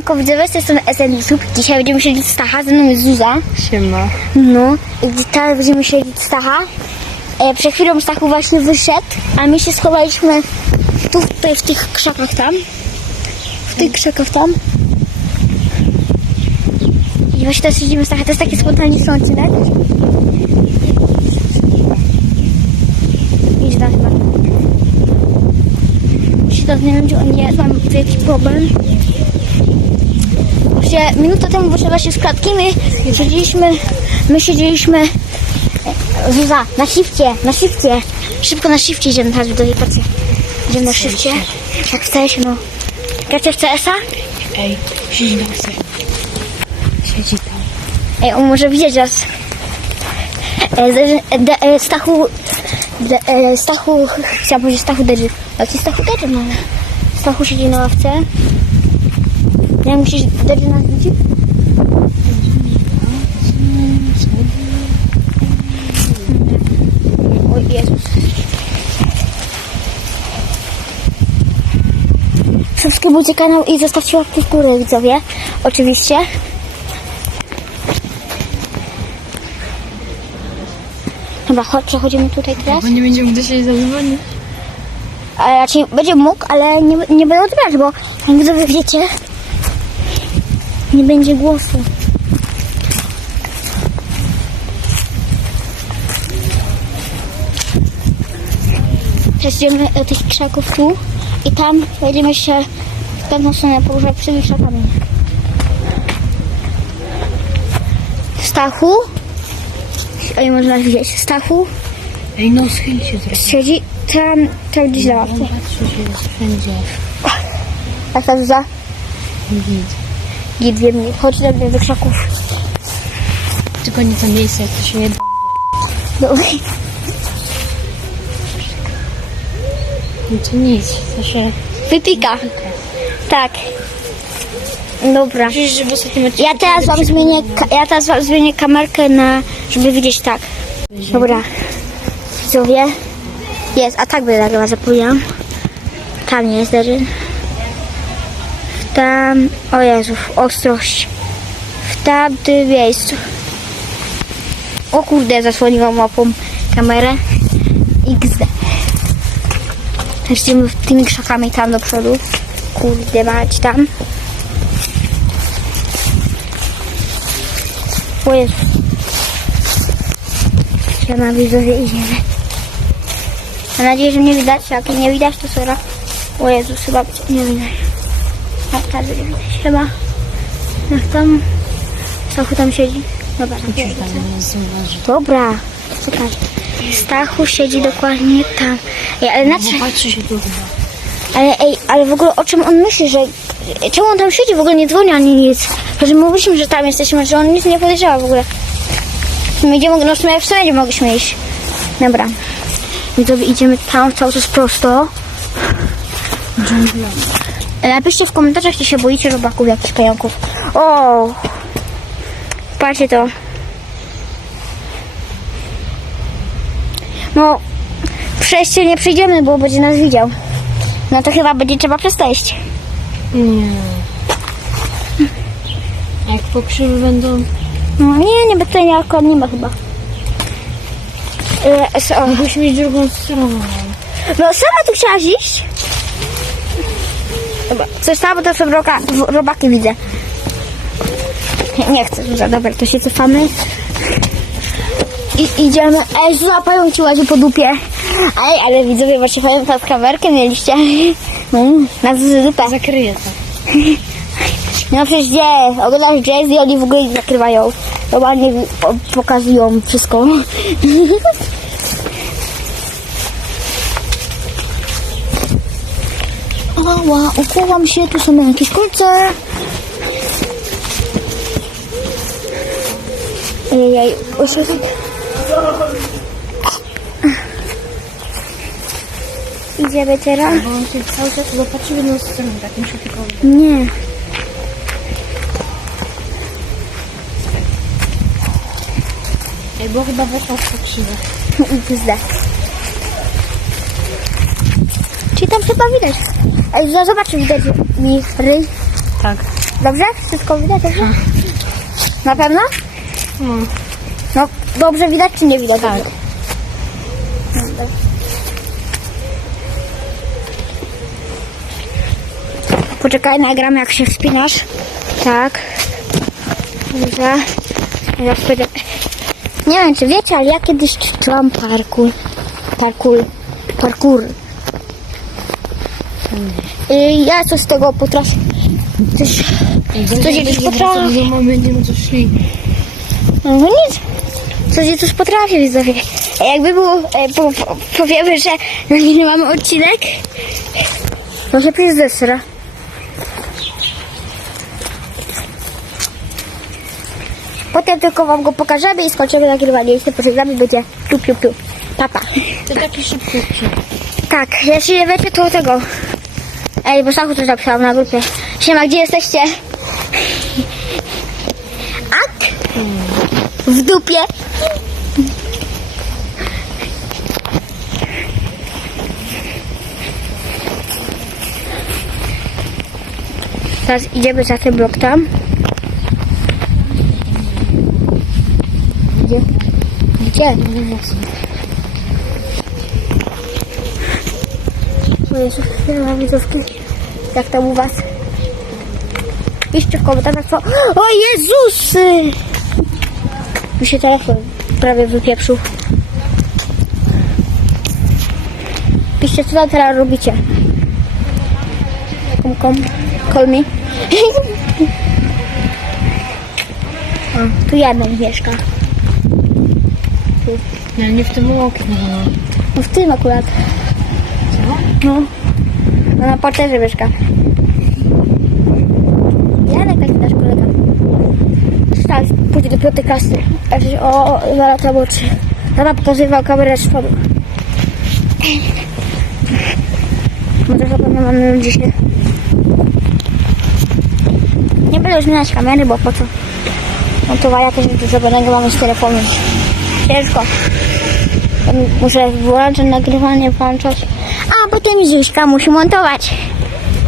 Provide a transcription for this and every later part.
Siemanko, widzowie, z tej strony SN YouTube. Dzisiaj będziemy siedzieć Stacha, ze mną jest Zuza. Siema. No, i teraz będziemy siedzieć Stacha. E, przed chwilą Stachu właśnie wyszedł, a my się schowaliśmy tu, tutaj w tych krzakach tam. W tych krzakach tam. I właśnie teraz siedzimy Stacha. To jest taki spontaniczny odcinek. Idź tam chyba. Się teraz nie wiem, gdzie on jest, mam problem. Właśnie minutę temu wyszedł właśnie z klatki, my siedzieliśmy, my siedzieliśmy e, Zuza, na shifcie, na shifcie. Szybko na shifcie idziemy teraz do tej pracy. Idziemy na shifcie. Jak w CS-ie, no. Gracie w CS-a? Ej, siedzi na psy. Siedzi tam. Ej, on może widzieć nas. E, de, de, e, Stachu, de, e, Stachu, chciałam powiedzieć Stachu Derzy. Ale to jest Stachu Derzy, no. Stachu siedzi na ławce. Nie musisz Derzy nas widzi? O Jezus. Subskrybujcie kanał i zostawcie łapki w górę, widzowie. Oczywiście. Dobra, chodź, przechodzimy tutaj teraz. Bo nie będziemy do siebie zadzwonić. A raczej będzie mógł, ale nie, nie będę odbierać, bo jak widzowie wiecie, nie będzie głosu. Do tych krzaków tu i tam będziemy się w pewną stronę poruszać przed krzakami. Stachu, ej, można widzieć, Stachu Ej, no schyl się trochę. siedzi tam, tam gdzieś na ławce. Patrzy się wszędzie. Jak ta Zuza? Nic. Git wie mnie. Chodź do mnie do krzaków. Tylko nie to miejsce, jak to się nie da. Dobra. No to nic, to się... Wypika. Tak. Dobra. Przecież, że w ostatnim odcinku... Ja teraz wam zmienię, ja teraz wam zmienię kamerkę na, żeby widzieć tak. Dobra. Widzowie. Jest, a tak będę nagrywać, zapomniałam. Tam jest Derzyn. Tam, o Jezu, ostrość. W tamtym miejscu. O kurde, zasłoniłam łapą kamerę. XD. Idziemy tymi krzakami tam do przodu. Kurde, mać tam. O Jezu. Siema widzowie, idziemy. Mam nadzieję, że mnie widać. Jak nie widać, to sora. O Jezu, chyba nie widać. Nie widać. Chyba. Jak tam... Stachu tam siedzi. Dobra, tam siedzi. Dobra, czekaj. Stachu siedzi dokładnie tam. Ej, ale na chyba. Ale ej, ale w ogóle o czym on myśli, że... Czemu on tam siedzi? W ogóle nie dzwoni ani nic. Że mówiliśmy, że tam jesteśmy, że on nic nie podejrzewa w ogóle. My idziemy, no w sumie w sumie mogliśmy iść. Dobra. Widzowie, idziemy tam, cały czas prosto. E, Napiszcie w komentarzach, czy się boicie robaków, jakichś pająków. O! Patrzcie to. No, przejście nie przejdziemy, bo będzie nas widział. No to chyba będzie trzeba przestejść. Nie. A jak pokrzywy będą... No nie, nie, bo tutaj nie, akurat nie ma chyba. E. Musimy iść drugą stroną. No sama tu chciałaś iść? Dobra, coś tam, bo to są roka, robaki widzę. Nie, chcę, za dobra, to się cofamy. I idziemy. Ej, złapają ci łaziu po dupie. Ej, ale widzowie, właśnie powiem, tam kamerkę mieliście. Mm, na dupę. Zakryję to. No przecież gdzie? Oglądasz jazz i oni w ogóle nie nakrywają. Normalnie po- pokazują wszystko. Ała, ukułam się, tu są jakieś kolce. Ejej, usiadł. Idziemy teraz? Bo on się cały czas chyba patrzy w jedną stronę, takim szybkowym. Nie. Ej, bo chyba weszła w pokrzywę. XD. Czyli tam chyba widać. Ej, za- zobacz, widać mi ryj. Tak. Dobrze? Wszystko widać, dobrze? Na pewno? No. No, dobrze widać czy nie widać? Tak. Poczekaj, nagram jak się wspinasz. Tak. Dobrze. Zaraz pójdę. Nie wiem, czy wiecie, ale ja kiedyś ćwiczyłam parkour. Parkour. Parkour. I ja coś z tego potrafię. Coś, coś kiedyś potrafię. Za będziemy coś szli. No nic. Coś coś potrafię widzowie. A Jakby było, e, po, po, powiemy, że nagrywamy odcinek, to się pies zesra. Potem tylko wam go pokażemy i skończymy nagrywanie. Jeśli pożegnamy, będzie piu piu piu. Papa. To taki szybki. Tak, jeśli nie wiecie, to tego. Ej, bo Sachu też napisałam na grupie. Siema, gdzie jesteście? Ak? W dupie. Teraz idziemy za ten blok tam. Gdzie? Gdzie? Jezu, chwila widzówki. Jak tam u was? Piszcie w komentarzach co... O Jezus! Mi się telefon prawie wypieprzył. Piszcie co tam teraz robicie. Kom, kom. Call me. o, tu jedna mieszka. Nie, nie w tym oknie. No. No w tym akurat. No. No na parterze mieszka. Janek taki nasz kolega. Tak, pójdzie do piątej klasy. Aż o dwa lata młodszy. Tata pokazywał kamerę. No to zapewne mamy dzisiaj. Nie będę zmieniać kamery, bo po co? No to ja też dużo będę mamy z telefonu. Ciężko. Muszę wyłączyć nagrywanie, włączać. A potem Zuśka musi montować.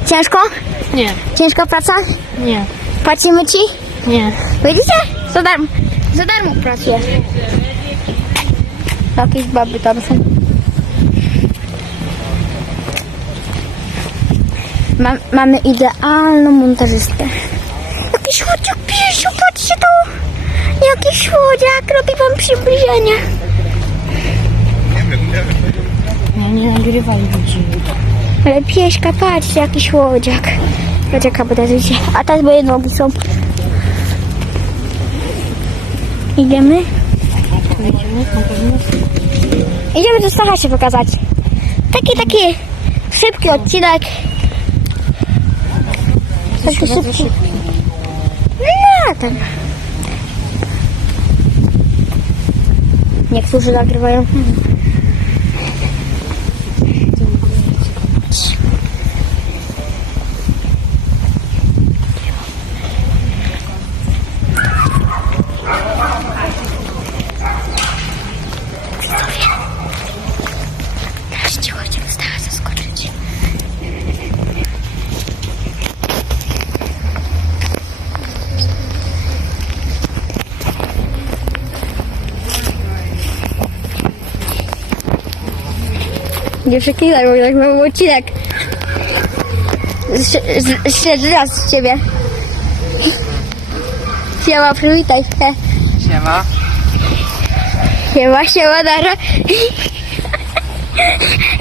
Ciężko? Nie, Ciężka praca? nie, Płacimy ci? nie. Widzicie? Za darmo. Za darmo pracuję. Jakieś baby tam są. Mam, mamy idealną montażystę. Jakiś chłodziak, Piesiu, patrzcie to. Jakiś chłodziak robi wam przybliżenie. Nie, nagrywaj ludzi. Ale pieśka, patrzcie, jakiś chłodziak. Chłodziaka budujecie. A teraz moje nogi są. Idziemy? Idziemy do Stacha się pokazać. Taki, taki szybki odcinek. Taki szybki. No, ten. Niektórzy nagrywają. Nie przeklinaj, bo jak mam odcinek. Śledzy raz z ciebie. Siema, przywitaj się. Siema. Siema, siema, dara.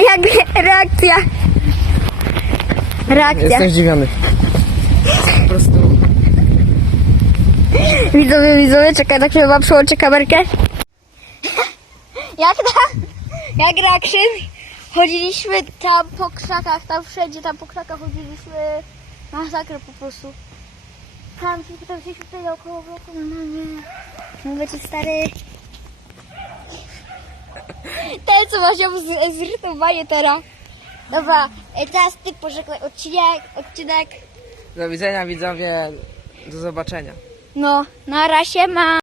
Jak reakcja? Reakcja. Jestem zdziwiony. Po prostu Widzowie, widzowie, czekaj, tak chyba przyłączę kamerkę. Jak tam? Jak reaction? Chodziliśmy tam po krzakach, tam wszędzie, tam po krzakach chodziliśmy. Masakrę po prostu. Tam się tam się tutaj około bloku, no nie. Mówię ci stary. Ten co masz ją z- zrytowanie teraz. Dobra, e, teraz ty pożegnaj odcinek, odcinek. do widzenia widzowie. Do zobaczenia. No, na razie ma.